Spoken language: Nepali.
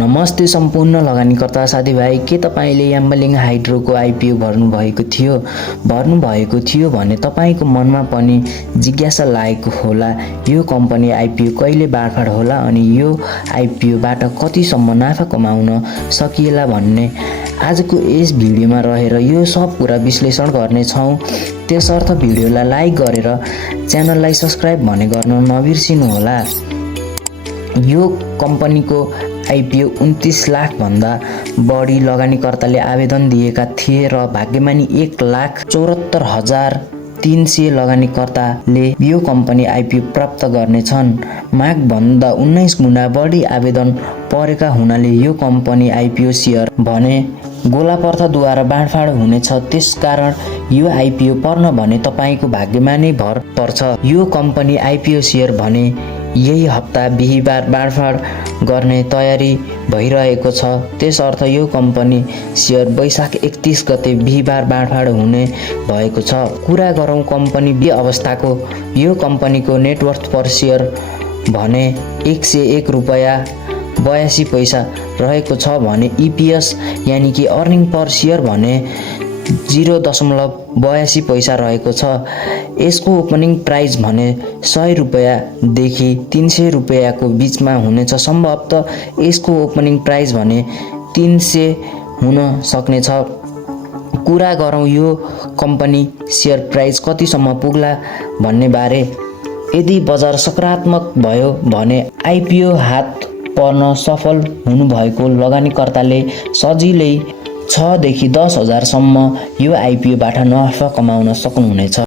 नमस्ते सम्पूर्ण लगानीकर्ता साथीभाइ, के तपाईले याम्बलिङ हाइड्रोको आइपिओ भर्नुभएको थियो भने तपाईको मनमा पनि जिज्ञासा लागेको होला। यो कम्पनी आइपिओ कहिले बाँडफाँड होला अनि यो आइपिओबाट कतिसम्म नाफा कमाउन सकिएला भन्ने आजको यस भिडियोमा रहेर यो सब कुरा विश्लेषण गर्ने छौं। त्यसर्थ भिडियोलाई लाइक गरेर च्यानललाई सब्स्क्राइब भने गर्न नबिर्सिनु होला। यो कम्पनीको आइपिओ 29 लाख भन्दा बढी लगानीकर्ताले आवेदन दिएका थिए र भाग्यमानी 1,74,300 लगानीकर्ताले यो कम्पनी आइपिओ प्राप्त गर्नेछन्। मागभन्दा 19 गुणा बढी आवेदन परेका हुनाले यो कम्पनी आइपिओ सेयर भने गोलापर्थद्वारा बाँडफाँड हुनेछ। त्यसकारण यो आइपिओ पर्न भने तपाईको भाग्यमा नै भर पर्छ। यो कम्पनी आइपिओ सेयर भने यही हप्ता बिहीबार बाँडफाँड गर्ने तयारी भइरहेको छ। त्यसर्थ यो कम्पनी सेयर वैशाख 31 गते बिहीबार बाँडफाँड हुने भएको छ। कुरा गरौँ कम्पनी बी अवस्थाको। यो कम्पनीको नेटवर्थ पर सेयर भने 101 रुपैयाँ 82 पैसा रहेको छ भने इपिएस यानि कि अर्निङ पर सेयर भने 0.82 पैसा रहेको छ। यसको ओपनिङ प्राइस भने 100 रुपैयाँदेखि 300 रुपैयाँको बीचमा हुनेछ। सम्भवतः यसको ओपनिङ प्राइस भने 300 हुन सक्नेछ। कुरा गरौँ यो कम्पनी सेयर प्राइस कतिसम्म पुग्ला भन्ने बारे। यदि बजार सकारात्मक भयो भने आइपिओ हात पर्न सफल हुनुभएको लगानीकर्ताले सजिलै 6 देखि 10 हजार सम्म यो आइपिओबाट नाफा कमाउन सक्नुहुनेछ।